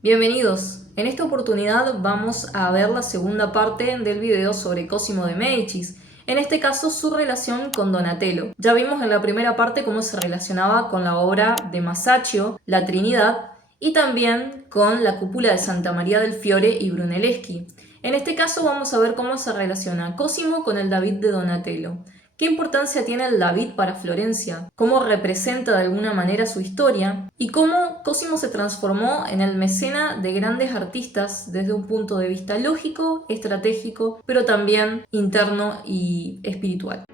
Bienvenidos. En esta oportunidad vamos a ver la segunda parte del video sobre Cosimo de Médicis, en este caso su relación con Donatello. Ya vimos en la primera parte cómo se relacionaba con la obra de Masaccio, La Trinidad, y también con la cúpula de Santa María del Fiore y Brunelleschi. En este caso vamos a ver cómo se relaciona Cosimo con el David de Donatello. ¿Qué importancia tiene el David para Florencia? ¿Cómo representa de alguna manera su historia? ¿Y cómo Cosimo se transformó en el mecena de grandes artistas desde un punto de vista lógico, estratégico, pero también interno y espiritual?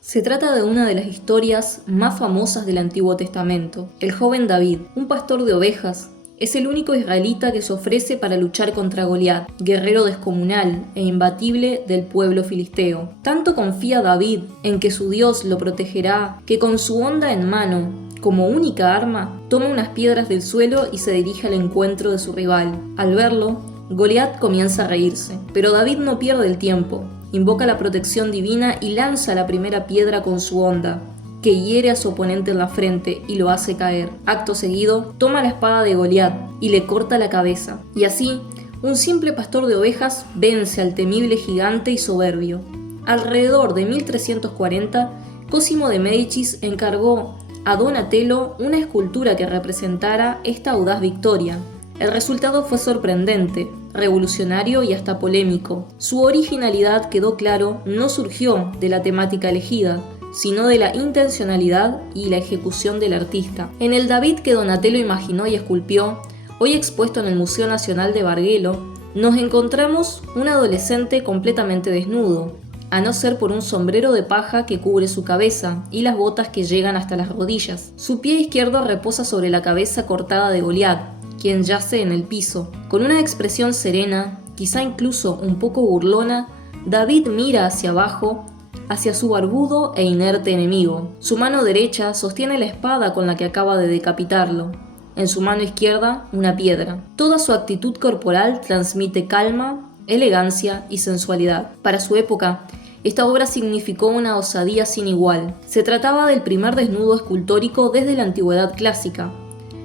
Se trata de una de las historias más famosas del Antiguo Testamento. El joven David, un pastor de ovejas, es el único israelita que se ofrece para luchar contra Goliat, guerrero descomunal e imbatible del pueblo filisteo. Tanto confía David en que su Dios lo protegerá, que con su honda en mano, como única arma, toma unas piedras del suelo y se dirige al encuentro de su rival. Al verlo, Goliat comienza a reírse, pero David no pierde el tiempo. Invoca la protección divina y lanza la primera piedra con su honda, que hiere a su oponente en la frente y lo hace caer. Acto seguido, toma la espada de Goliat y le corta la cabeza. Y así, un simple pastor de ovejas vence al temible gigante y soberbio. Alrededor de 1340, Cosimo de Médicis encargó a Donatello una escultura que representara esta audaz victoria. El resultado fue sorprendente, revolucionario y hasta polémico. Su originalidad, quedó claro, no surgió de la temática elegida, sino de la intencionalidad y la ejecución del artista. En el David que Donatello imaginó y esculpió, hoy expuesto en el Museo Nacional de Bargello, nos encontramos un adolescente completamente desnudo, a no ser por un sombrero de paja que cubre su cabeza y las botas que llegan hasta las rodillas. Su pie izquierdo reposa sobre la cabeza cortada de Goliat, quien yace en el piso. Con una expresión serena, quizá incluso un poco burlona, David mira hacia abajo, hacia su barbudo e inerte enemigo. Su mano derecha sostiene la espada con la que acaba de decapitarlo. En su mano izquierda, una piedra. Toda su actitud corporal transmite calma, elegancia y sensualidad. Para su época, esta obra significó una osadía sin igual. Se trataba del primer desnudo escultórico desde la antigüedad clásica.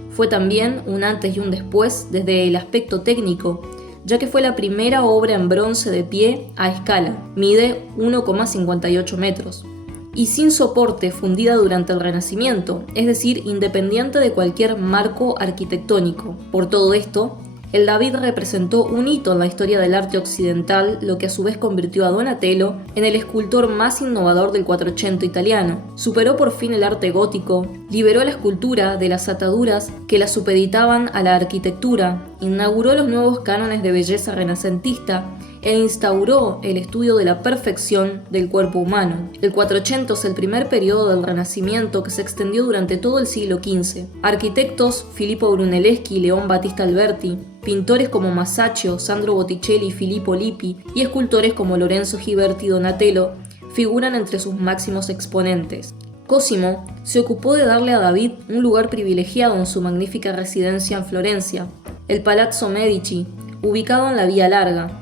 Fue también un antes y un después desde el aspecto técnico, ya que fue la primera obra en bronce de pie a escala, mide 1,58 metros, y sin soporte, fundida durante el Renacimiento, es decir, independiente de cualquier marco arquitectónico. Por todo esto, el David representó un hito en la historia del arte occidental, lo que a su vez convirtió a Donatello en el escultor más innovador del Quattrocento italiano. Superó por fin el arte gótico, liberó la escultura de las ataduras que la supeditaban a la arquitectura, inauguró los nuevos cánones de belleza renacentista e instauró el estudio de la perfección del cuerpo humano. El Quattrocento es el primer periodo del Renacimiento que se extendió durante todo el siglo XV. Arquitectos Filippo Brunelleschi y Leon Battista Alberti, pintores como Masaccio, Sandro Botticelli y Filippo Lippi, y escultores como Lorenzo Ghiberti y Donatello figuran entre sus máximos exponentes. Cosimo se ocupó de darle a David un lugar privilegiado en su magnífica residencia en Florencia, el Palazzo Medici, ubicado en la Vía Larga.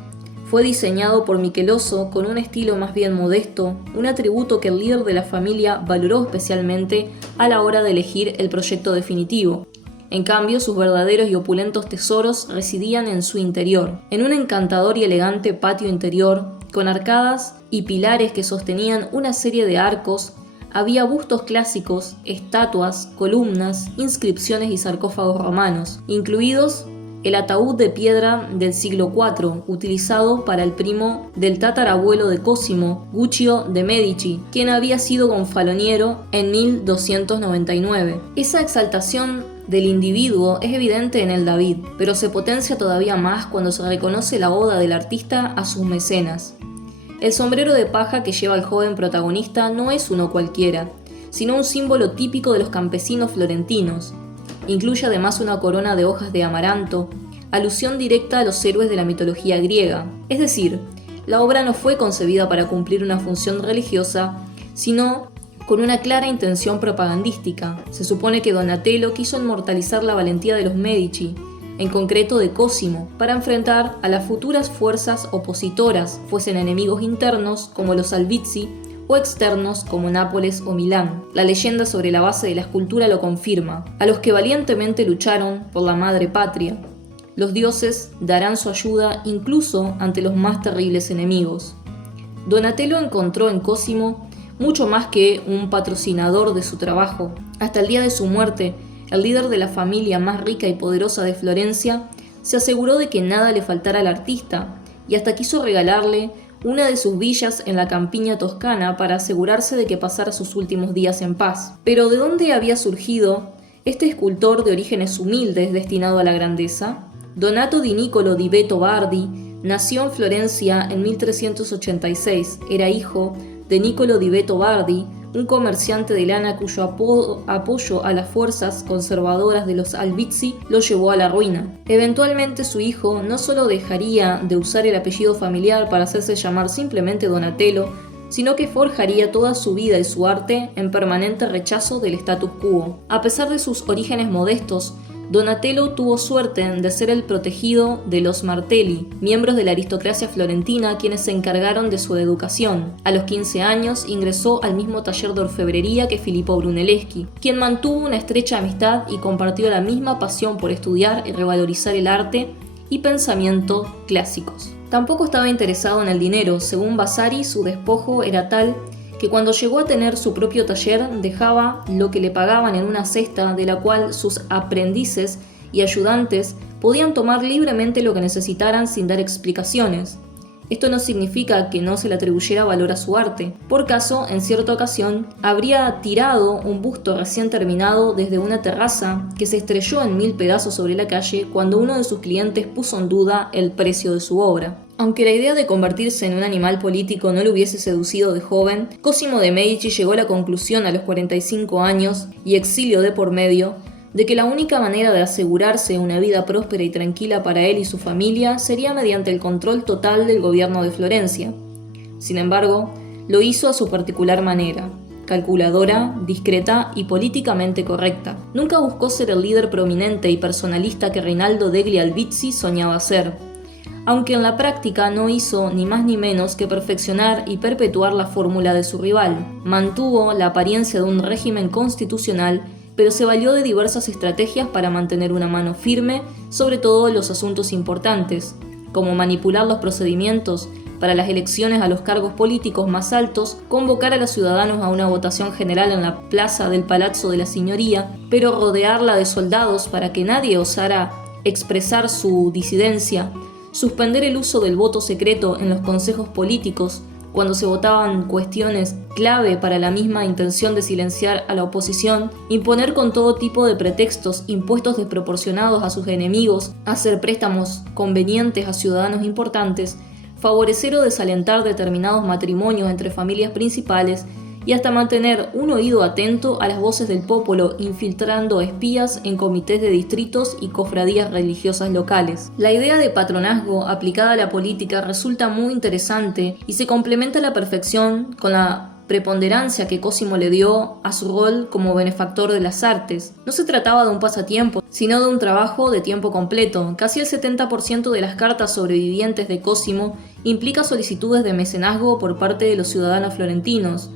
Fue diseñado por Michelozzo con un estilo más bien modesto, un atributo que el líder de la familia valoró especialmente a la hora de elegir el proyecto definitivo. En cambio, sus verdaderos y opulentos tesoros residían en su interior, en un encantador y elegante patio interior, con arcadas y pilares que sostenían una serie de arcos. Había bustos clásicos, estatuas, columnas, inscripciones y sarcófagos romanos, incluidos el ataúd de piedra del siglo IV, utilizado para el primo del tatarabuelo de Cosimo, Guccio de Medici, quien había sido gonfaloniero en 1299. Esa exaltación del individuo es evidente en el David, pero se potencia todavía más cuando se reconoce la oda del artista a sus mecenas. El sombrero de paja que lleva el joven protagonista no es uno cualquiera, sino un símbolo típico de los campesinos florentinos. Incluye además una corona de hojas de amaranto, alusión directa a los héroes de la mitología griega. Es decir, la obra no fue concebida para cumplir una función religiosa, sino con una clara intención propagandística. Se supone que Donatello quiso inmortalizar la valentía de los Medici, en concreto de Cosimo, para enfrentar a las futuras fuerzas opositoras, fuesen enemigos internos como los Albizzi o externos como Nápoles o Milán. La leyenda sobre la base de la escultura lo confirma: a los que valientemente lucharon por la madre patria. Los dioses darán su ayuda incluso ante los más terribles enemigos. Donatello encontró en Cosimo mucho más que un patrocinador de su trabajo. Hasta el día de su muerte, el líder de la familia más rica y poderosa de Florencia se aseguró de que nada le faltara al artista y hasta quiso regalarle una de sus villas en la campiña toscana para asegurarse de que pasara sus últimos días en paz. Pero ¿de dónde había surgido este escultor de orígenes humildes destinado a la grandeza? Donato di Niccolò di Beto Bardi nació en Florencia en 1386. Era hijo de Niccolò di Beto Bardi, un comerciante de lana cuyo apoyo a las fuerzas conservadoras de los Albizzi lo llevó a la ruina. Eventualmente su hijo no solo dejaría de usar el apellido familiar para hacerse llamar simplemente Donatello, sino que forjaría toda su vida y su arte en permanente rechazo del status quo. A pesar de sus orígenes modestos, Donatello tuvo suerte de ser el protegido de los Martelli, miembros de la aristocracia florentina quienes se encargaron de su educación. A los 15 años ingresó al mismo taller de orfebrería que Filippo Brunelleschi, quien mantuvo una estrecha amistad y compartió la misma pasión por estudiar y revalorizar el arte y pensamiento clásicos. Tampoco estaba interesado en el dinero. Según Vasari, su despojo era tal que cuando llegó a tener su propio taller dejaba lo que le pagaban en una cesta de la cual sus aprendices y ayudantes podían tomar libremente lo que necesitaran sin dar explicaciones. Esto no significa que no se le atribuyera valor a su arte. Por caso, en cierta ocasión, habría tirado un busto recién terminado desde una terraza que se estrelló en 1000 pedazos sobre la calle cuando uno de sus clientes puso en duda el precio de su obra. Aunque la idea de convertirse en un animal político no lo hubiese seducido de joven, Cosimo de Medici llegó a la conclusión a los 45 años y exilio de por medio de que la única manera de asegurarse una vida próspera y tranquila para él y su familia sería mediante el control total del gobierno de Florencia. Sin embargo, lo hizo a su particular manera, calculadora, discreta y políticamente correcta. Nunca buscó ser el líder prominente y personalista que Reinaldo degli Albizzi soñaba ser, aunque en la práctica no hizo ni más ni menos que perfeccionar y perpetuar la fórmula de su rival. Mantuvo la apariencia de un régimen constitucional, pero se valió de diversas estrategias para mantener una mano firme sobre todo en los asuntos importantes, como manipular los procedimientos para las elecciones a los cargos políticos más altos, convocar a los ciudadanos a una votación general en la plaza del Palazzo de la Signoria, pero rodearla de soldados para que nadie osara expresar su disidencia, suspender el uso del voto secreto en los consejos políticos cuando se votaban cuestiones clave para la misma intención de silenciar a la oposición, imponer con todo tipo de pretextos impuestos desproporcionados a sus enemigos, hacer préstamos convenientes a ciudadanos importantes, favorecer o desalentar determinados matrimonios entre familias principales y hasta mantener un oído atento a las voces del popolo, infiltrando espías en comités de distritos y cofradías religiosas locales. La idea de patronazgo aplicada a la política resulta muy interesante y se complementa a la perfección con la preponderancia que Cosimo le dio a su rol como benefactor de las artes. No se trataba de un pasatiempo, sino de un trabajo de tiempo completo. Casi el 70% de las cartas sobrevivientes de Cosimo implica solicitudes de mecenazgo por parte de los ciudadanos florentinos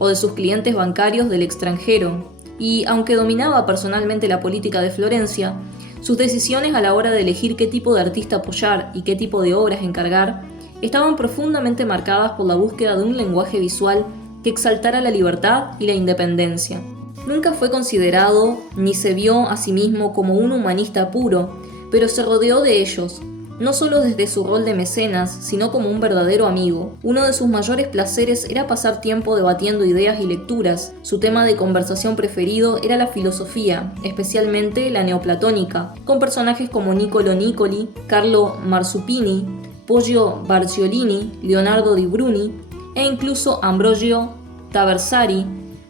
o de sus clientes bancarios del extranjero, y aunque dominaba personalmente la política de Florencia, sus decisiones a la hora de elegir qué tipo de artista apoyar y qué tipo de obras encargar estaban profundamente marcadas por la búsqueda de un lenguaje visual que exaltara la libertad y la independencia. Nunca fue considerado ni se vio a sí mismo como un humanista puro, pero se rodeó de ellos, no solo desde su rol de mecenas, sino como un verdadero amigo. Uno de sus mayores placeres era pasar tiempo debatiendo ideas y lecturas. Su tema de conversación preferido era la filosofía, especialmente la neoplatónica, con personajes como Niccolò Niccoli, Carlo Marsupini, Poggio Barciolini, Leonardo di Bruni e incluso Ambrogio Taversari,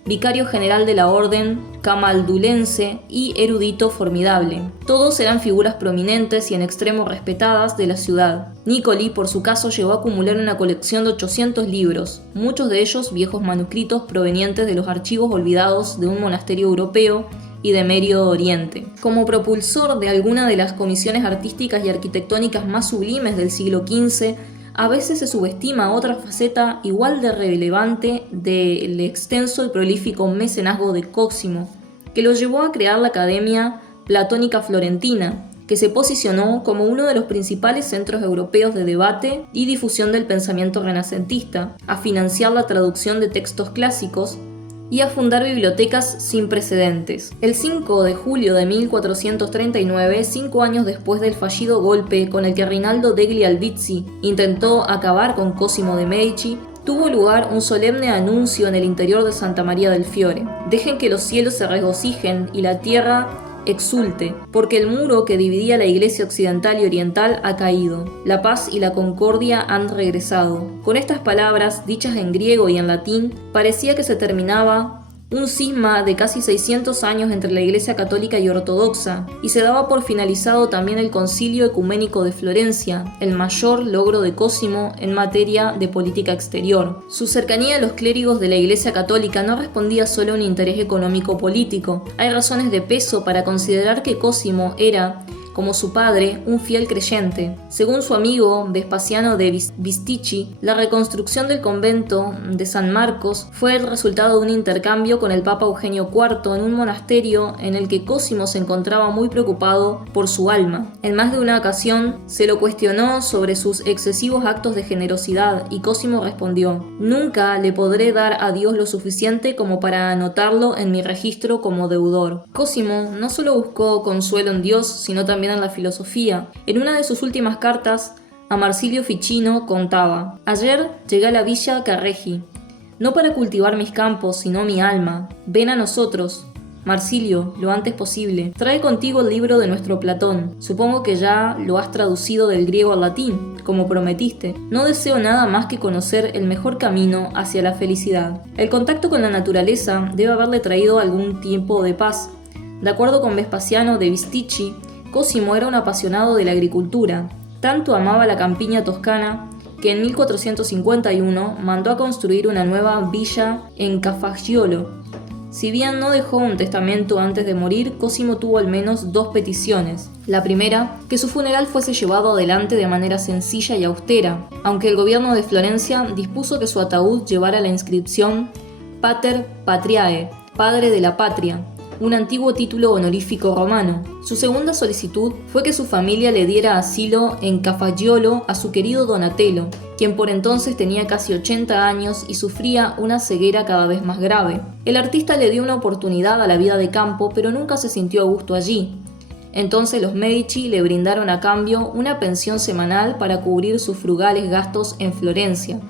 vicario general de la orden camaldulense y erudito formidable. Todos eran figuras prominentes y en extremo respetadas de la ciudad. Niccoli, por su caso, llegó a acumular una colección de 800 libros, muchos de ellos viejos manuscritos provenientes de los archivos olvidados de un monasterio europeo y de Medio Oriente. Como propulsor de alguna de las comisiones artísticas y arquitectónicas más sublimes del siglo XV, a veces se subestima otra faceta igual de relevante del extenso y prolífico mecenazgo de Cosimo, que lo llevó a crear la Academia Platónica Florentina, que se posicionó como uno de los principales centros europeos de debate y difusión del pensamiento renacentista, a financiar la traducción de textos clásicos y a fundar bibliotecas sin precedentes. El 5 de julio de 1439, 5 años después del fallido golpe con el que Rinaldo degli Albizzi intentó acabar con Cosimo de Medici, tuvo lugar un solemne anuncio en el interior de Santa María del Fiore. Dejen que los cielos se regocijen y la tierra exulte, porque el muro que dividía la iglesia occidental y oriental ha caído. La paz y la concordia han regresado. Con estas palabras, dichas en griego y en latín, parecía que se terminaba un cisma de casi 600 años entre la Iglesia católica y ortodoxa, y se daba por finalizado también el Concilio Ecuménico de Florencia, el mayor logro de Cosimo en materia de política exterior. Su cercanía a los clérigos de la Iglesia católica no respondía solo a un interés económico-político. Hay razones de peso para considerar que Cosimo era, como su padre, un fiel creyente. Según su amigo Vespasiano de Bisticci, la reconstrucción del convento de San Marcos fue el resultado de un intercambio con el Papa Eugenio IV en un monasterio en el que Cosimo se encontraba muy preocupado por su alma. En más de una ocasión se lo cuestionó sobre sus excesivos actos de generosidad y Cosimo respondió: «Nunca le podré dar a Dios lo suficiente como para anotarlo en mi registro como deudor». Cosimo no solo buscó consuelo en Dios, sino también en la filosofía. En una de sus últimas cartas a Marsilio Ficino contaba: «Ayer llegué a la villa Carreggi, no para cultivar mis campos, sino mi alma. Ven a nosotros, Marsilio, lo antes posible. Trae contigo el libro de nuestro Platón. Supongo que ya lo has traducido del griego al latín, como prometiste. No deseo nada más que conocer el mejor camino hacia la felicidad». El contacto con la naturaleza debe haberle traído algún tiempo de paz. De acuerdo con Vespasiano de Bisticci, Cosimo era un apasionado de la agricultura. Tanto amaba la campiña toscana que en 1451 mandó a construir una nueva villa en Cafaggiolo. Si bien no dejó un testamento antes de morir, Cosimo tuvo al menos dos peticiones. La primera, que su funeral fuese llevado adelante de manera sencilla y austera, aunque el gobierno de Florencia dispuso que su ataúd llevara la inscripción Pater Patriae, Padre de la Patria, un antiguo título honorífico romano. Su segunda solicitud fue que su familia le diera asilo en Cafaggiolo a su querido Donatello, quien por entonces tenía casi 80 años y sufría una ceguera cada vez más grave. El artista le dio una oportunidad a la vida de campo, pero nunca se sintió a gusto allí. Entonces los Medici le brindaron a cambio una pensión semanal para cubrir sus frugales gastos en Florencia.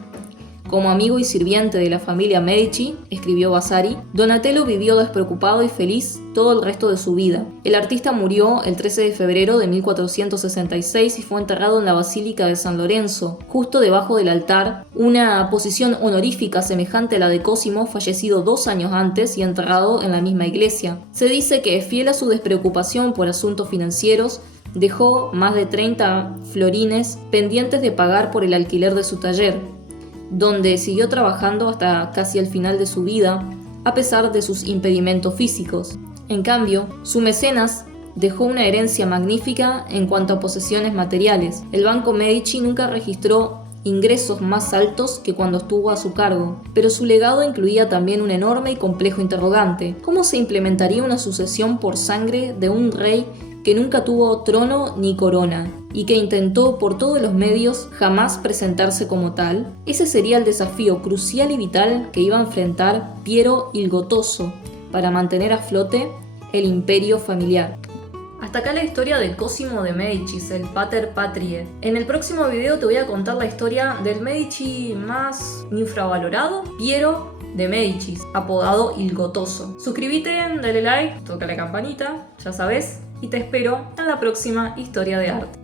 Como amigo y sirviente de la familia Medici, escribió Vasari, Donatello vivió despreocupado y feliz todo el resto de su vida. El artista murió el 13 de febrero de 1466 y fue enterrado en la Basílica de San Lorenzo, justo debajo del altar, una posición honorífica semejante a la de Cosimo, fallecido 2 años antes y enterrado en la misma iglesia. Se dice que, fiel a su despreocupación por asuntos financieros, dejó más de 30 florines pendientes de pagar por el alquiler de su taller, donde siguió trabajando hasta casi el final de su vida, a pesar de sus impedimentos físicos. En cambio, su mecenas dejó una herencia magnífica en cuanto a posesiones materiales. El Banco Medici nunca registró ingresos más altos que cuando estuvo a su cargo, pero su legado incluía también un enorme y complejo interrogante: ¿cómo se implementaría una sucesión por sangre de un rey que nunca tuvo trono ni corona, y que intentó por todos los medios jamás presentarse como tal? Ese sería el desafío crucial y vital que iba a enfrentar Piero il Gottoso para mantener a flote el imperio familiar. Hasta acá la historia de Cosimo de Medici, el Pater Patriae. En el próximo video te voy a contar la historia del Medici más infravalorado, Piero de Medici, apodado Il Gottoso. Suscríbete, dale like, toca la campanita, ya sabes, y te espero en la próxima historia de arte.